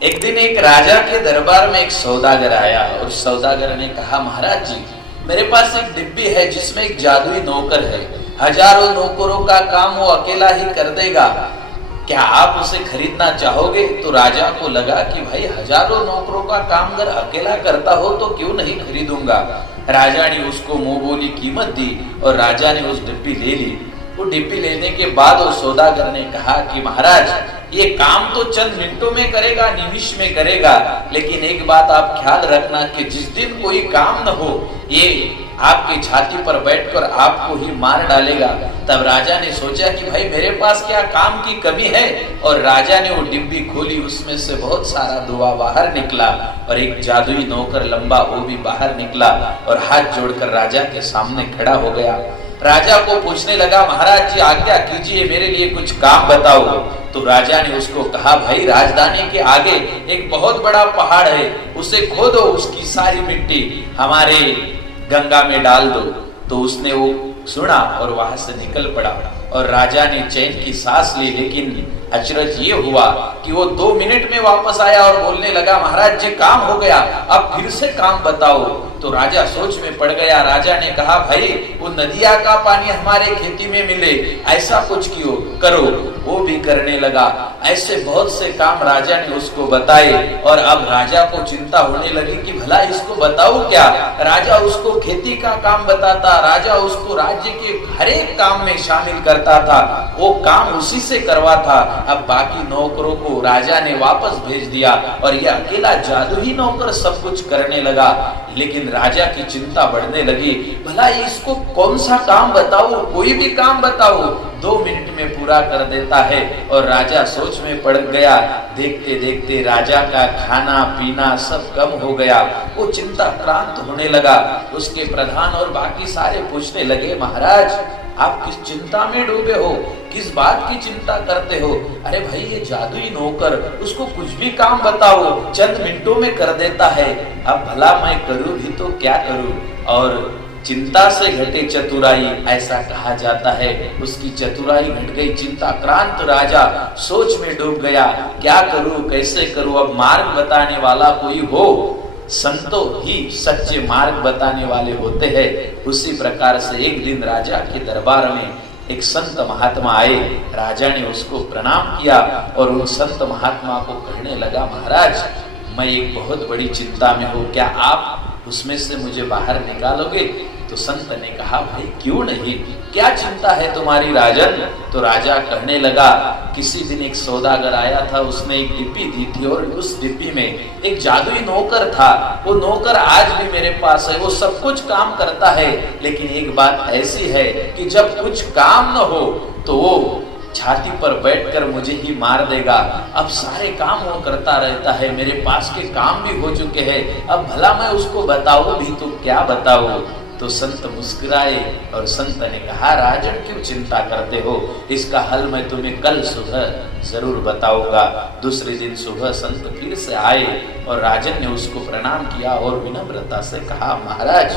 एक दिन एक राजा के दरबार में एक सौदागर आया और सौदागर ने कहा, महाराज जी, मेरे पास एक डिब्बी है जिसमें एक जादुई नौकर है। हजारों नौकरों का काम वो अकेला ही कर देगा। क्या आप उसे खरीदना चाहोगे? तो राजा को लगा कि भाई, हजारों नौकरों का काम अगर अकेला करता हो तो क्यों नहीं खरीदूंगा। राजा ने उसको मुंह बोली कीमत दी और राजा ने उस डिब्बी ले ली। वो डिब्बी लेने के बाद उस सौदागर ने कहा कि महाराज, ये काम तो चंद मिनटों में करेगा, निमिष में करेगा, लेकिन एक बात आप ख्याल रखना कि जिस दिन कोई काम न हो, ये आपकी छाती पर बैठकर आपको ही मार डालेगा। तब राजा ने सोचा कि भाई, मेरे पास क्या काम की कमी है? और राजा ने वो डिब्बी खोली, उसमें से बहुत सारा धुआं बाहर निकला और एक जादुई नौकर लंबा वो भी बाहर निकला और हाथ जोड़कर राजा के सामने खड़ा हो गया। राजा को पूछने लगा, महाराज जी, आज्ञा कीजिए, मेरे लिए कुछ काम बताओ। तो राजा ने उसको कहा, भाई, राजधानी के आगे एक बहुत बड़ा पहाड़ है, उसे खोदो, उसकी सारी मिट्टी हमारे गंगा में डाल दो। तो उसने वो सुना और वहां से निकल पड़ा और राजा ने चैन की सांस ली। लेकिन अचरज ये हुआ कि वो 2 मिनट में वापस आया और बोलने लगा, महाराज जी, काम हो गया, अब फिर से काम बताओ। तो राजा सोच में पड़ गया। राजा ने कहा, भाई, वो नदिया का पानी हमारे खेती में मिले, ऐसा कुछ क्यों करो। वो भी करने लगा। ऐसे बहुत से काम राजा ने उसको बताए और अब राजा को चिंता होने लगी कि भला इसको बताऊं क्या। राजा उसको खेती का काम बताता, राजा उसको राज्य के हर एक काम में शामिल करता था, वो काम उसी से करवाता। अब बाकी नौकरों को राजा ने वापस भेज दिया और ये अकेला जादू ही नौकर सब कुछ करने लगा। लेकिन राजा की चिंता बढ़ने लगी, भला इसको कौन सा काम बताओ, कोई भी काम बताओ, 2 मिनट में पूरा कर देता है। और राजा सोच में पड़ गया। देखते देखते राजा का खाना पीना सब कम हो गया। वो चिंता क्रांत होने लगा। उसके प्रधान और बाकी सारे पूछने लगे, महाराज, आप किस चिंता में डूबे हो, किस बात की चिंता करते हो? अरे भाई, ये जादुई नौकर, उसको कुछ भी काम बताओ, चंद मिनटों में कर देता है। अब भला मैं करूं भी तो क्या करूं? और चिंता से घटे चतुराई, ऐसा कहा जाता है। उसकी चतुराई घट गई। चिंता क्रांत राजा सोच में डूब गया, क्या करूं, कैसे करूं। अब मार्ग बताने वाला कोई हो, संतों ही सच्चे मार्ग बताने वाले होते हैं। उसी प्रकार से एक दिन राजा के दरबार में एक संत महात्मा आए। राजा ने उसको प्रणाम किया और उन संत महात्मा को कहने लगा, महाराज, मैं एक बहुत बड़ी चिंता में हूँ, क्या आप उसमें से मुझे बाहर निकालोगे? तो संत ने कहा, भाई, क्यों नहीं, क्या चिंता है तुम्हारी राजन? तो राजा कहने लगा, किसी दिन एक सौदागर आया था, उसने एक डिब्बी दी थी और उस डिब्बी में एक जादुई नौकर था। वो नौकर आज भी मेरे पास है, वो सब कुछ काम करता है, लेकिन एक बात ऐसी है कि जब कुछ काम न हो तो वो छाती पर बैठकर मुझे ही मार देगा। अब सारे काम वो करता रहता है, मेरे पास के काम भी हो चुके हैं, अब भला मैं उसको बताऊं भी तो क्या बताऊं। तो संत मुस्कुराए और संत ने कहा, राजन, क्यों चिंता करते हो, इसका हल मैं तुम्हें कल सुबह जरूर बताऊंगा। दूसरे दिन सुबह संत फिर से आए और राजन ने उसको प्रणाम किया और विनम्रता से कहा, महाराज,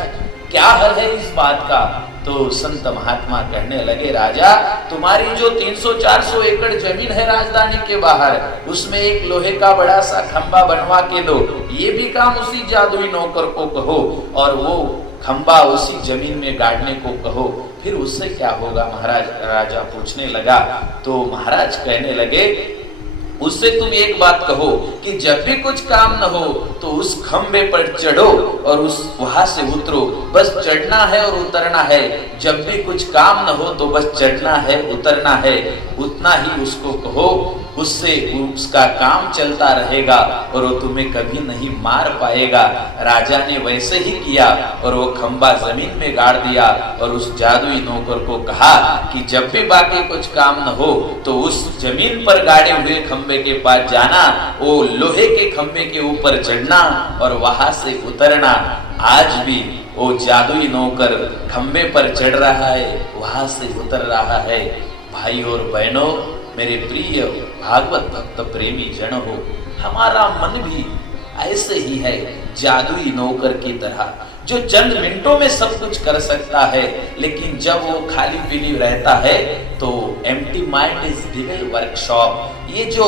क्या हल है इस बात का? तो संत महात्मा कहने लगे, राजा, तुम्हारी जो 300-400 एकड़ जमीन है राजधानी के बाहर, उसमें एक लोहे का बड़ा सा खंबा बनवा के दो। ये भी काम उसी जादुई नौकर को कहो और वो खंबा उसी जमीन में गाड़ने को कहो, फिर उससे क्या होगा? महाराज राजा पूछने लगा। तो महाराज कहने लगे, उससे तुम एक बात कहो कि जब भी कुछ काम न हो तो उस खंबे पर चढ़ो और उस वहां से उतरो, बस चढ़ना है और उतरना है। जब भी कुछ काम न हो तो बस चढ़ना है, उतरना है, उतना ही उसको कहो, उससे उसका काम चलता रहेगा और वो तुम्हें कभी नहीं मार पाएगा। राजा ने वैसे ही किया और वो खंबा जमीन में गाड़ दिया और उस जादुई नौकर को कहा कि जब भी बाकी कुछ काम न हो तो उस जमीन पर गाड़े हुए खंबे के पास जाना, वो लोहे के खंबे के ऊपर चढ़ना और वहां से उतरना। आज भी वो जादुई नौकर खंबे पर चढ़ रहा है, वहां से उतर रहा है। भाई और बहनों, मेरे प्रिय भागवत भक्त प्रेमी जन हो, हमारा मन भी ऐसे ही है, जादुई नौकर की तरह, जो चंद मिनटों में सब कुछ कर सकता है, लेकिन जब वो खाली पीली रहता है तो empty mind is devil workshop. ये जो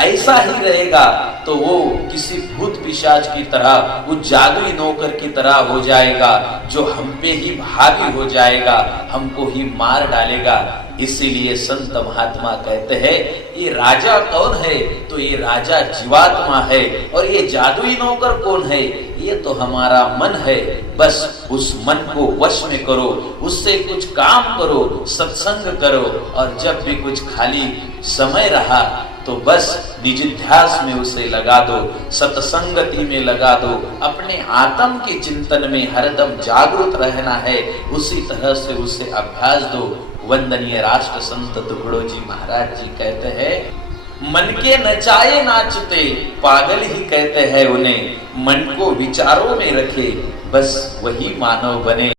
ऐसा ही रहेगा तो वो किसी भूत पिशाच की तरह, वो जादुई नौकर की तरह हो जाएगा, जो हम पे ही हावी हो जाएगा, हमको ही मार डालेगा। इसीलिए संत महात्मा कहते हैं ये राजा कौन है, तो ये राजा जीवात्मा है, और ये जादुई नौकर कौन है, ये तो हमारा मन है। बस उस मन को वश में करो, उससे कुछ काम करो, सत्संग करो, और जब भी कुछ खाली समय रहा तो बस निजिध्यास में उसे लगा दो, सत्संगति में लगा दो, अपने आत्म के चिंतन में हरदम जागरूक रहना है, उसी तरह से उसे अभ्यास दो। वंदनीय राष्ट्र संत तुकडोजी महाराज जी कहते हैं, मन के नचाए नाचते पागल ही कहते हैं उन्हें, मन को विचारों में रखे बस वही मानव बने।